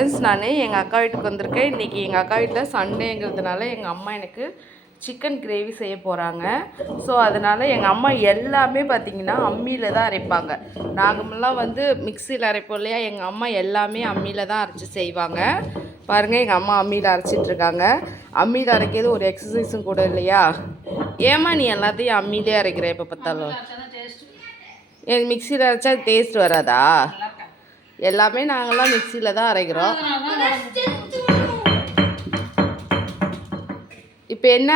Friends நான் எங்கள் அக்கா வீட்டுக்கு வந்திருக்கேன். இன்றைக்கி எங்கள் அக்கா வீட்டில் சண்டேங்கிறதுனால எங்கள் அம்மா எனக்கு சிக்கன் கிரேவி செய்ய போகிறாங்க ஸோ அதனால் எங்கள் அம்மா எல்லாமே பார்த்திங்கன்னா அம்மியில் தான் அரைப்பாங்க. நாங்களாம் வந்து மிக்சியில் அரைப்போம் இல்லையா? எங்கள் அம்மா எல்லாமே அம்மியில் தான் அரைச்சி செய்வாங்க. பாருங்கள் எங்கள் அம்மா அம்மியில் அரைச்சிட்ருக்காங்க. அம்மியில் அரைக்கிறது ஒரு எக்ஸசைஸும் கூட இல்லையா? ஏம்மா நீ எல்லாத்தையும் அம்மியிலே அரைக்கிற எப்போ பார்த்தாலும்? என் மிக்சியில் அரைச்சா டேஸ்ட் வராதா? எல்லாமே நாங்களாம் மிக்சியில் தான் அரைக்கிறோம். இப்போ என்ன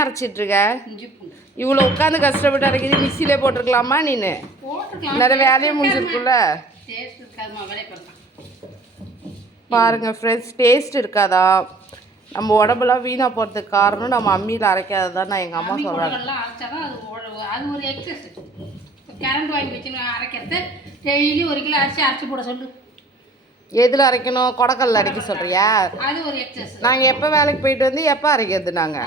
பூண்டு இவ்வளோ உட்காந்து கஷ்டப்பட்டு அரைக்கிறது மிக்சியிலே போட்டிருக்கலாமா நீனு? போட்டுக்கலாம் நிறைய வேலையே முடிஞ்சிருக்குல்ல பாருங்க ஃப்ரெண்ட்ஸ் டேஸ்ட் இருக்காதா? நம்ம உடம்புலாம் வீணாக போகிறதுக்கு காரணம் நம்ம அம்மியில் அரைக்காததான் நான் எங்கள் அம்மா சொல்கிறாங்க அது ஒரு- எக்ஸஸ் கரண்ட் வாங்கி வச்சு அரைக்கிறது டெய்லி ஒரு கிலோ அரிசி அரைச்சி போட சொல்லு. எதில் அரைக்கணும்? கொடக்கல்ல அரைக்க சொல்கிறியா நாங்கள் எப்போ வேலைக்கு போயிட்டு வந்து எப்போ அரைக்கிறது நாங்கள்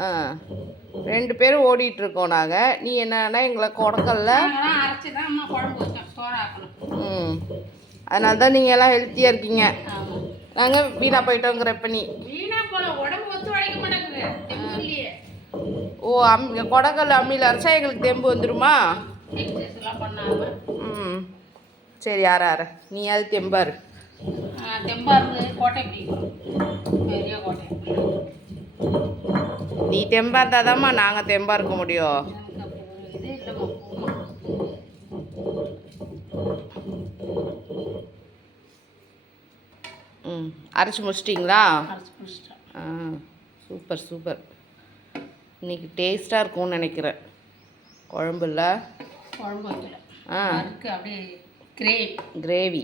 ஆ. ரெண்டு பேரும் ஓடிட்டு இருக்கோம் நாங்கள் நீ என்னன்னா எங்களை கொடக்கல்ல ம். அதனால தான் நீங்கள் எல்லாம் ஹெல்த்தியாக இருக்கீங்க. நாங்கள் வீணாக நீ மாட்டேங்குது. தெம்பு இல்லையே. ஓ அம் கொடக்கல் அம்மியில் அரைச்சா எங்களுக்கு தெம்பு பண்ணாம. ம். சரி யார யார? நீ அது தெம்பாரு. ஆ, தெம்பா இருந்து கோட்டை பெரிய கோட்டை நீ தெம்பா இருந்தாதாம்மா நாங்கள் தெம்பா இருக்க முடியும் ம் அரைச்சி முடிச்சிட்டிங்களா? ஆ சூப்பர் சூப்பர். இன்னைக்கு டேஸ்ட்டாக இருக்கும்னு நினைக்கிறேன். குழம்புல குழம்பு வைக்கல. ஆ. அப்படியே கிரேவி கிரேவி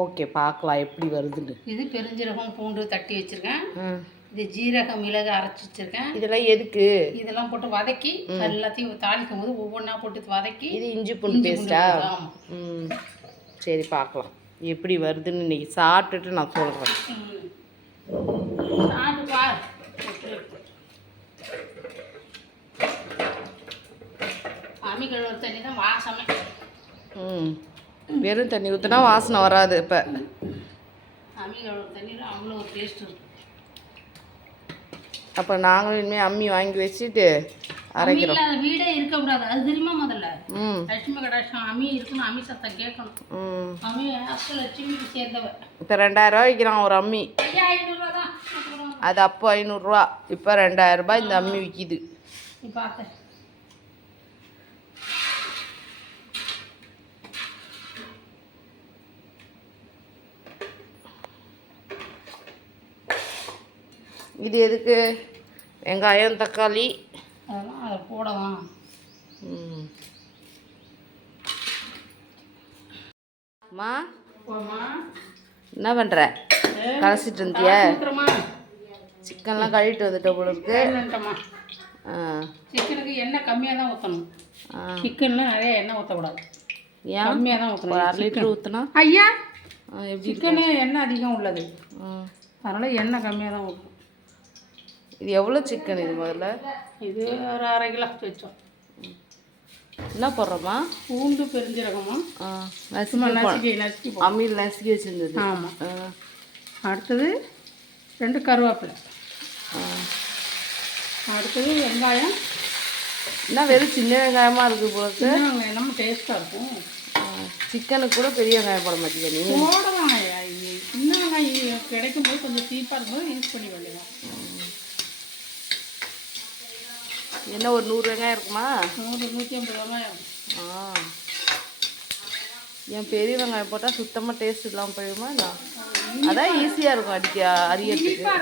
ஓகே பார்க்கலாம் எப்படி வருதுன்னு. இது பெருஞ்சீரகம் பூண்டு தட்டி வச்சிருக்கேன். இது ஜீரகம் மிளகு அரைச்சி வச்சிருக்கேன். இதெல்லாம் எதுக்கு? இதெல்லாம் போட்டு வதக்கி எல்லாத்தையும் தாளிக்கும் போது ஒவ்வொன்றா போட்டு வதக்கி இது இஞ்சி பூண்டு ஆமா. ம். சரி பார்க்கலாம். எப்படி வருதுன்னு இன்னைக்கு சாப்பிட்டுட்டு நான் சொல்கிறேன். சாப்பிட்டு பார். ம். வெறும் தண்ணி ஊற்றினா வாசனை வராது இப்போ. அப்போ நாங்களும் இனிமேல் அம்மி வாங்கி வச்சுட்டு அரைக்கிறோம். வீடே இருக்கக்கூடாது அது தெரியுமா முதல்ல? லட்சுமி கடாட்சம் அம்மி இருக்கணும் அம்மி சத்தம் கேட்கணும். அம்மி லட்சுமிக்கு சேர்ந்தவ. இப்போ ரெண்டாயிரரூவா விற்கிறான் ஒரு அம்மி. அது அப்போ ஐநூறுரூவா இப்போ ரெண்டாயிரரூபா இந்த அம்மி விற்கிது நீ இது எதுக்கு? வெங்காயம் தக்காளி. அதெல்லாம் அதை போடலாம். அம்மா என்ன பண்ணுற கலசிட்டு இருந்தியா? சிக்கன்லாம் கழுவிட்டு வந்துட்ட போல இருக்கு. வேணுன்ட்டம்மா ஆ. சிக்கனுக்கு எண்ணெய் கம்மியாக தான் ஊற்றணும் ஆ. சிக்கனில் நிறைய எண்ணெய் ஊற்றக்கூடாது ஏன்? கம்மியாக தான் ஊற்றணும் அரை லிட்டர் ஊற்றுனா ஐயா சிக்கனு எண்ணெய் அதிகம் உள்ளது. அதனால் எண்ணெய் கம்மியாக தான் ஊற்றணும் இது எவ்வளோ சிக்கன் இது முதல்ல? இது ஒரு அரை கிலோ வச்சோம். என்ன போடுறோமா பூண்டு பெருஞ்சீரகமும். ஆ நசுக்கி நசுக்கி அம்மியில் நசுக்கி வச்சிருந்தது. ஆமாம் அடுத்தது ரெண்டு கருவேப்பிலை. அடுத்தது வெங்காயம். என்ன வெறும் சின்ன வெங்காயமாக இருக்குது போல. சின்ன வெங்காயம் நம்ம டேஸ்ட்டாக இருக்கும். சிக்கனுக்கு கூட பெரிய வெங்காயம் போட மாட்டேங்க நீ. போடலாம். சின்ன வெங்காயம் கிடைக்கும் போது கொஞ்சம் சீப்பாக இருக்கும்போது யூஸ் பண்ணி வேண்டியதான் என்ன ஒரு நூறு வெங்காயம் இருக்குமா? நூறு நூற்றி ஐம்பது வெங்காயம். ஆ. என் பெரிய வெங்காயம் போட்டால் சுத்தமாக டேஸ்ட் இல்லாமல் போயிடுமா நான் அதான் ஈஸியாக இருக்கும் அடிக்க இருக்குமா?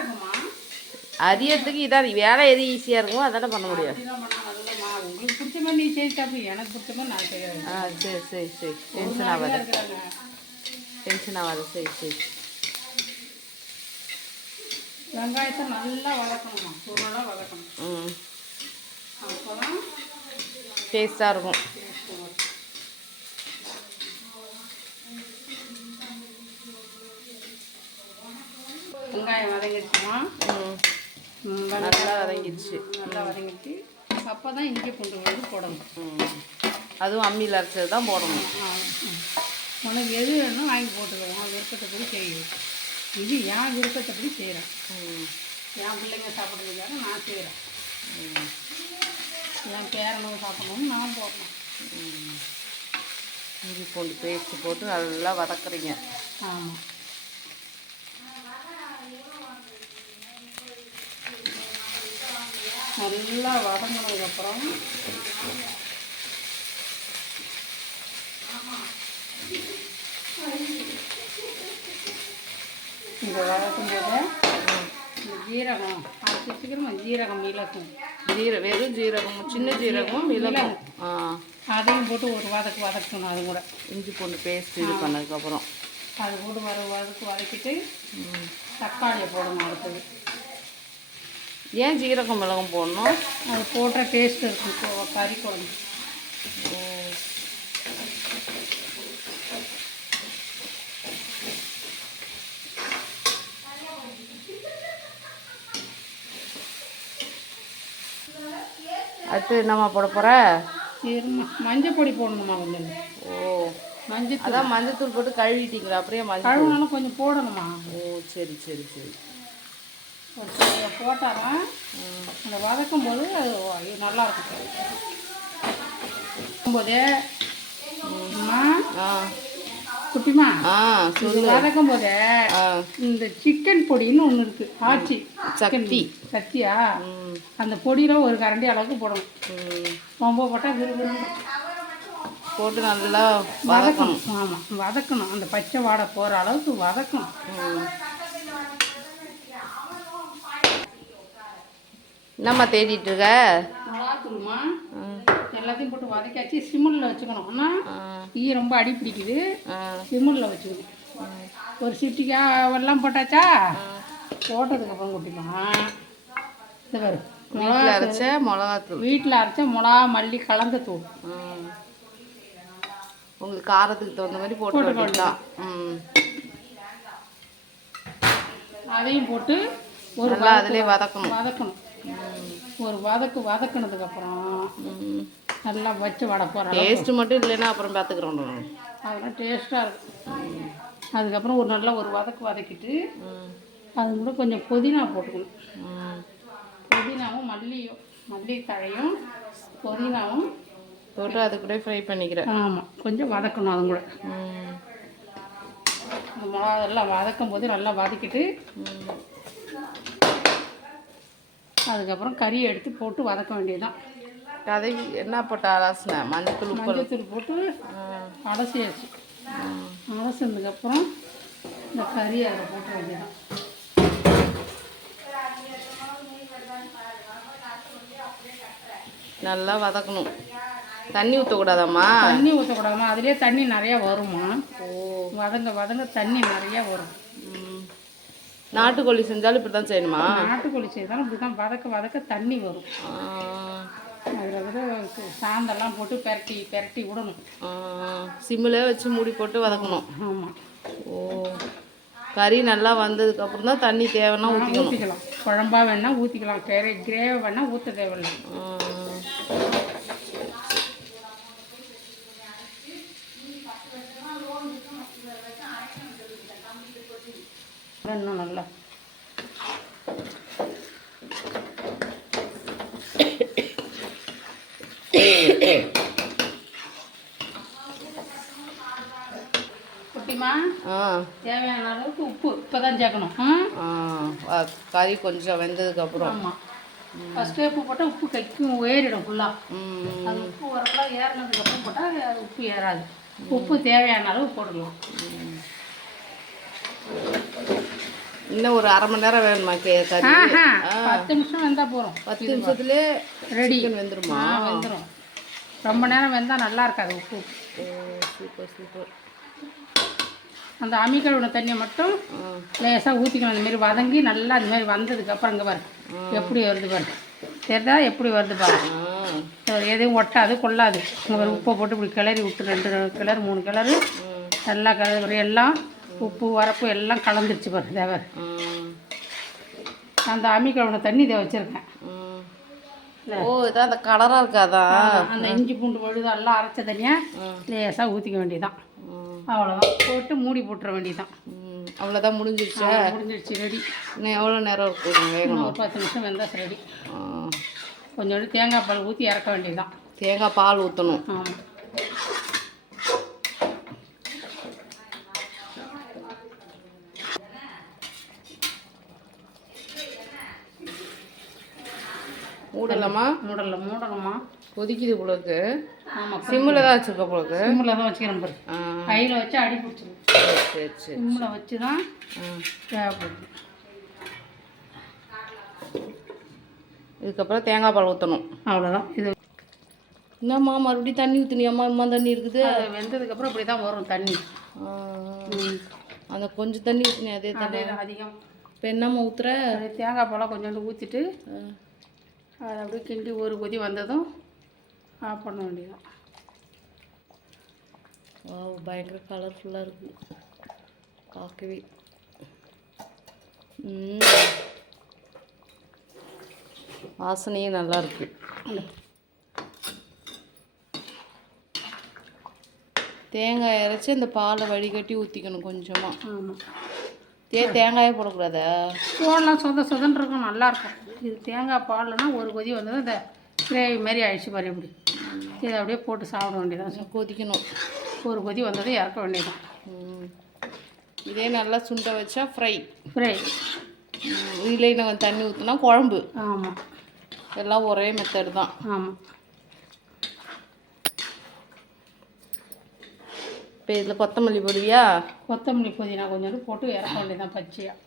அரியறதுக்கு இதான் வேலை எது ஈஸியாக இருக்குமோ அதானே பண்ண அதுதான் உங்களுக்கு பிடிச்ச மாதிரி நீ செய்து சாப்பிடு எனக்கு பிடிச்ச மாதிரி நான் செய்யறேன். ஆ சரி சரி சரி. டென்ஷன் ஆகாத. டென்ஷன் ஆகாத. சரி சரி. வெங்காயத்தை நல்லா வதக்கணுமா பொருளாக வதக்கணும். ம். அப்போ தான் டேஸ்ட்டாக இருக்கும். வெங்காயம் வதங்கிடுச்சுமா? நல்லா வதங்கிடுச்சு. நல்லா வதங்கிடுச்சு அப்போ தான் இஞ்சி பூண்டு வந்து போடணும். அதுவும் அம்மியில் அரைச்சது தான் போடணும். உனக்கு எது வேணும் வாங்கி போட்டுக்கோ. உன் விருப்பத்தைப்படி செய்யும் இது என் விருப்பத்தைப்படி செய்கிறேன் ம். என் பிள்ளைங்க சாப்பிட்றதுக்காக நான் செய்கிறேன் என் பேரனும் சாப்பிடணும்னு நான் போடணும். இஞ்சி பூண்டு பேஸ்ட் போட்டு நல்லா வதக்குறீங்க. ஆமாம் நல்லா வதங்கினதுக்கப்புறம் இந்த வதக்கும் போது ஜீரகம். அரைச்சி வச்சுக்கிறோம் ஜீரகம் மிளகும். ஜீர வெறும் ஜீரகமும் சின்ன ஜீரகமும் மிளகும். ஆ. அதையும் போட்டு ஒரு வதக்கு வதக்கணும் அது கூட. இஞ்சி பூண்டு பேஸ்ட் இது பண்ணதுக்கப்புறம். அது போட்டு வர வதக்கு வதக்கிட்டு. தக்காளியை போடணும் அடுத்தது. ஏன் ஜீரகம் மிளகும் போடணும்? அது போட்ட டேஸ்ட் இருக்கும் கறி குழம்பு. அடுத்து என்னம்மா போட இருமா மஞ்சள் பொடி போடணுமா கொஞ்சம். ஓ. மஞ்சள் அதான் மஞ்சத்தூள் போட்டு கழுவிட்டீங்களா? அப்படியே மஞ்சள் கழுவுனாலும் கொஞ்சம் போடணுமா ஓ சரி சரி சரி. சில போட்டாதான் அந்த வதக்கும் போது அது நல்லா இருக்கும். போதே ஆ. குட்டிமா ஆ சொல்லு. வதக்கும் போதே இந்த சிக்கன் பொடின்னு ஒன்று இருக்கு. ஆச்சி சக்தி. சத்தியா ம். அந்த பொடியில் ஒரு கரண்டி அளவுக்கு போடணும். ரொம்ப போட்டால் விறுவிறுன்னு போட்டு நல்லா வதக்கணும். ஆமாம் வதக்கணும். அந்த பச்சை வாடை போகிற அளவுக்கு வதக்கணும். என்னம்மா தேடிட்டு இருக்க? மிளகாத்தூளுமா ம். எல்லாத்தையும் போட்டு வதக்காச்சு சிம்மில் வச்சுக்கணும். ஆனால் ஈ ரொம்ப அடி பிடிக்குது. சிம்மில் வச்சுக்கணும். ஒரு சிட்டிக்கா வெள்ளம் போட்டாச்சா? போட்டதுக்கப்புறம் குட்டிக்கலாம். இது பாரு. வீட்டில் அரைச்ச மிளகாத்தூள் வீட்டில் அரைச்ச மிளகா மல்லி கலந்த தூள். உங்களுக்கு காரத்துக்கு தகுந்த மாதிரி போட்டு வேண்டியதுதான் ம். அதையும் போட்டு ஒரு நல்லா அதிலே வதக்கணும். வதக்கணும். ஒரு வதக்கு வதக்குனதுக்கப்புறம் நல்லா வச்சு வடை போடுறோம் டேஸ்ட் மட்டும் இல்லைன்னா அப்புறம் பார்த்துக்குறோம் அதெல்லாம் டேஸ்ட்டாக இருக்கும். அதுக்கப்புறம் ஒரு நல்லா ஒரு வதக்கு வதக்கிட்டு அது கூட கொஞ்சம் புதினா போட்டுக்கணும். புதினாவும் மல்லியும் மல்லி தழையும் புதினாவும் போட்டு அது கூட ஃப்ரை பண்ணிக்கிறேன். ஆமாம் கொஞ்சம் வதக்கணும் அது கூட. மிளகா எல்லாம் வதக்கும் போது நல்லா வதக்கிட்டு அதுக்கப்புறம் கறியை எடுத்து போட்டு வதக்க வேண்டியதுதான். கதவி என்ன போட்ட அலாசின? மஞ்சத்தூள் உப்பு மஞ்சத்தூள் போட்டு அலசியாச்சு. அலசினதுக்கப்புறம் இந்த கறியை அதில் போட்ட வேண்டியதுதான் நல்லா வதக்கணும். தண்ணி ஊற்றக்கூடாதாம்மா தண்ணி ஊற்றக்கூடாதுமா அதுலேயே தண்ணி நிறையா வருமா ஓ. வதங்க வதங்க தண்ணி நிறையா வரும். நாட்டுக்கோழி செஞ்சாலும் இப்படி தான் செய்யணுமா? நாட்டுக்கோழி செய்தாலும் இப்படி தான் வதக்க வதக்க தண்ணி வரும். அதில் வந்து சாந்தெல்லாம் போட்டு பெரட்டி பெரட்டி விடணும். சிம்மில் வச்சு மூடி போட்டு வதக்கணும். ஆமாம் ஓ கறி நல்லா வந்ததுக்கு அப்புறம் தான் தண்ணி தேவைன்னா ஊற்றிக்கணும் ஊற்றிக்கலாம் குழம்பா வேணால் ஊற்றிக்கலாம் கிரே கிரேவி வேணால் ஊற்ற தேவையில்லை. இன்னும் நல்லா குட்டிமா ஆ தேவையான அளவுக்கு தான் சேர்க்கணும் கறி கொஞ்சம் வெந்ததுக்கு அப்புறம். ஆமாம் ஃபஸ்ட்டு உப்பு போட்டால் உப்பு கைக்கும் ஏறிடும் ஃபுல்லாக அது உப்பு வரப்பெல்லாம் ஏறினதுக்கப்புறம் போட்டால் அது உப்பு ஏறாது. உப்பு தேவையான அளவு போடணும். இன்னும் ஒரு அரை மணி நேரம் வேணுமா கறி? பத்து நிமிஷம் வெந்தால் போகிறோம் பத்து நிமிஷத்துலேயே ரெடி. வெந்துருமா? வெந்துடும் ரொம்ப நேரம் வெந்தால் நல்லா இருக்காது உப்பு. சூப்பர் சூப்பர் அந்த அமிக்கழுவின தண்ணியை மட்டும் லேசாக ஊற்றிக்கணும் இந்த மாதிரி வதங்கி நல்லா இந்த மாதிரி வந்ததுக்கப்புறம் இங்கே பாரு. எப்படி வருது பாரு. தெரிதா எப்படி வருது பாரு. எதுவும் ஒட்டாது கொள்ளாது. உப்பை போட்டு இப்படி கிளறி விட்டு ரெண்டு கிளறு மூணு கிளறு. நல்லா கிளறி எல்லாம் உப்பு வரப்பு எல்லாம் கலந்துருச்சு பாரு தேவை ஆ அந்த அமிக்கழுவின தண்ணி இதை வச்சுருக்கேன். ஓ இதான் அந்த கலராக இருக்காதான் அந்த இஞ்சி பூண்டு விழுது எல்லாம் அரைச்ச தனியாக லேசாக ஊற்றிக்க வேண்டியதான் அவ்வளோதான் போட்டு மூடி போட்டுற வேண்டியதான் அவ்வளோதான் முடிஞ்சிருச்சா? முடிஞ்சிடுச்சு ரெடி. இன்னும் எவ்வளோ நேரம் இருக்கும் வேகணும்? ஒரு பத்து நிமிஷம் வெந்தால் ரெடி. கொஞ்சோண்டு தேங்காய் பால் ஊற்றி இறக்க வேண்டியதுதான். தேங்காய் பால் ஊற்றணும் ஆமாம் மூடலாமா? மூடல மூடணுமா கொதிக்குது ஆமாம் சிம்மில் தான் வச்சுருக்க போலக்கு சிம்மில் தான் வச்சுக்கிறேன் பாரு. கையில் வச்சு அடி பிடிச்சிடும் சரி சரி சிம்மில் வச்சு தான் தேவைப்படுது. இதுக்கப்புறம் தேங்காய் பால் ஊற்றணும் அவ்வளோதான் இது என்னம்மா மறுபடியும் தண்ணி ஊற்றுனியம்மா இம்மா தண்ணி இருக்குது. அது வெந்ததுக்கப்புறம் இப்படி தான் வரும் தண்ணி. அந்த கொஞ்சம் தண்ணி ஊற்றினி அதே தண்ணி. அதிகம். இப்போ என்னம்மா ஊற்றுற தேங்காய் பாலாம் கொஞ்சோண்டு ஊற்றிட்டு அதை அப்படியே கிண்டி ஒரு கொதி வந்ததும் ஆஃப் பண்ண வேண்டியதான் வா பயங்கர கலர்ஃபுல்லாக இருக்குது பார்க்கவே. ம். வாசனையும் நல்லா இருக்கு. தேங்காய் அரைச்சி அந்த பாலை வடிகட்டி ஊற்றிக்கணும் கொஞ்சமாக ஆமாம் தே தேங்காயே போடக்கூடாதா? போடலாம் சொத சொதன்னு இருக்கும். நல்லாயிருக்கும் இது தேங்காய் பால்னா ஒரு கொதி வந்ததும் இந்த கிரேவி மாதிரி ஆயிடுச்சு பாரு இப்படி இதை அப்படியே போட்டு சாப்பிட வேண்டியதான் கொதிக்கணும். ஒரு கொதி வந்ததும் இறக்க வேண்டியதான். இதே நல்லா சுண்ட வச்சா ஃப்ரை ஃப்ரை இதில் நம்ம தண்ணி ஊற்றினா குழம்பு. ஆமாம் எல்லாம் ஒரே மெத்தட் தான். ஆமாம் இப்போ இதில் கொத்தமல்லி போடுவியா? கொத்தமல்லி புதினா கொஞ்சோண்டு போட்டு இறக்க வேண்டியதான் பச்சையாக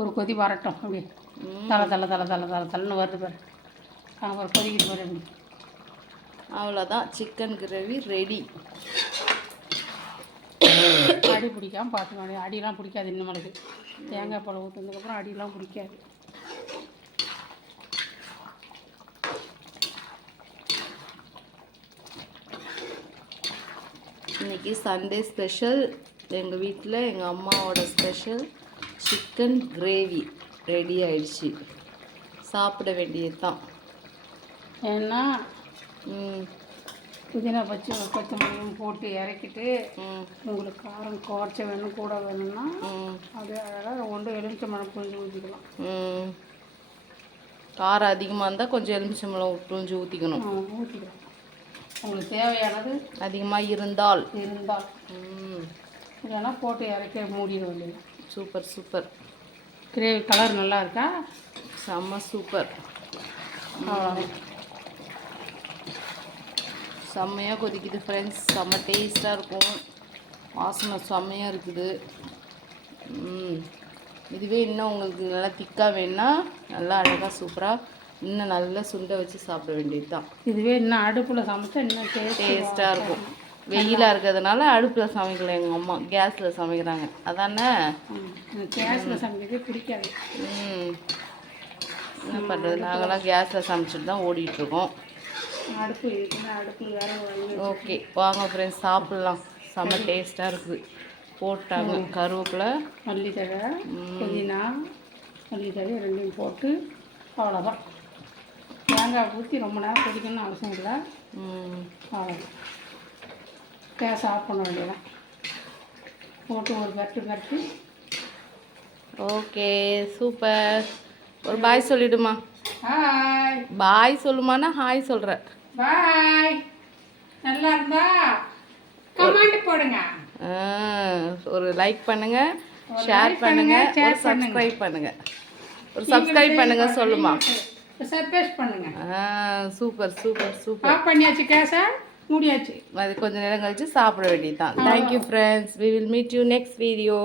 ஒரு கொதி வரட்டும் அப்படி தலை தலை தலை தலை தலை தலைன்னு வருது பாரு. அப்புறம் கொதிக்கிட்டு பாரு அப்படி. அவ்வளோதான் சிக்கன் கிரேவி ரெடி அடி பிடிக்காம பார்த்துக்க வேண்டியது அடியெல்லாம் பிடிக்காது இன்னும் தேங்காய் பழம் ஊற்றுனதுக்கப்புறம் அடியெல்லாம் பிடிக்காது. இன்னைக்கு சண்டே ஸ்பெஷல் எங்கள் வீட்டில் எங்கள் அம்மாவோட ஸ்பெஷல் சிக்கன் கிரேவி ரெடி ஆயிடுச்சு. சாப்பிட வேண்டியது தான் ஏன்னா புதினா பச்சை கொத்தமல்லியும் போட்டு இறக்கிட்டு உங்களுக்கு காரம் குறைச்ச வேணும் கூட வேணும்னா அது அழகாக கொண்டு எலுமிச்சை மரம் புரிஞ்சு ஊற்றிக்கலாம் காரம் அதிகமாக இருந்தால் கொஞ்சம் எலுமிச்சம்பழம் புழிஞ்சு ஊற்றிக்கணும் ஊற்றிக்கலாம் உங்களுக்கு தேவையானது அதிகமாக இருந்தால். இருந்தால். இல்லைன்னா போட்டு இறக்கி மூடிட வேண்டியது சூப்பர் சூப்பர். கிரேவி கலர் நல்லா இருக்கா? செம்ம சூப்பர். அவ்வளோதான் செம்மையாக கொதிக்குது ஃப்ரெண்ட்ஸ் செம்ம டேஸ்ட்டாக இருக்கும். வாசனை செம்மையாக இருக்குது. இதுவே இன்னும் உங்களுக்கு நல்லா திக்காக வேணும்னா நல்லா அழகாக சூப்பராக இன்னும் நல்லா சுண்ட வச்சு சாப்பிட வேண்டியது தான் இதுவே இன்னும் அடுப்பில் சமைச்சா இன்னும் டேஸ்ட் டேஸ்ட்டாக இருக்கும். வெயிலாக இருக்கிறதுனால அடுப்பில் சமைக்கல எங்கள் அம்மா. கேஸில் சமைக்கிறாங்க. அதானே? கேஸில் சமைக்கிறது பிடிக்காது. ம் என்ன பண்ணுறது நாங்களாம் கேஸில் சமைச்சிட்டு தான் ஓடிட்டுருக்கோம் அடுப்பு அடுப்பு வேற ஓகே வாங்க ஃப்ரெண்ட்ஸ் சாப்பிட்லாம். செம்ம டேஸ்ட்டாக இருக்குது போட்டாங்க. கருவேப்பிலை. மல்லித்தழை புதினா மல்லித்தழை ரெண்டையும் போட்டு அவ்வளோதான் தேங்காய் ஊற்றி ரொம்ப நேரம் கொதிக்கணும்னு அவசியம் இல்லை. அவ்வளோதான் கேஸ் ஆஃப் பண்ண வேண்டியதான் போட்டு ஒரு கட்டு கட்டு. Okay super. ஒரு பாய் சொல்லிடுமா? ஹாய் பாய் சொல்லுமானா ஹாய் சொல்கிறேன் பாய் நல்லா இருந்தா கமெண்ட் போடுங்க. ஒரு லைக் பண்ணுங்க ஷேர் பண்ணுங்க ஒரு சப்ஸ்கிரைப் பண்ணுங்க. ஒரு சப்ஸ்கிரைப் பண்ணுங்க சொல்லுமா. சர்ப்ரைஸ் பண்ணுங்க. Super super super. ஆஃப் பண்ணியாச்சு கேஸை? மூடியாச்சு. அது கொஞ்ச நேரம் கழிச்சு சாப்பிட வேண்டியது தான் thank you friends we will meet you next video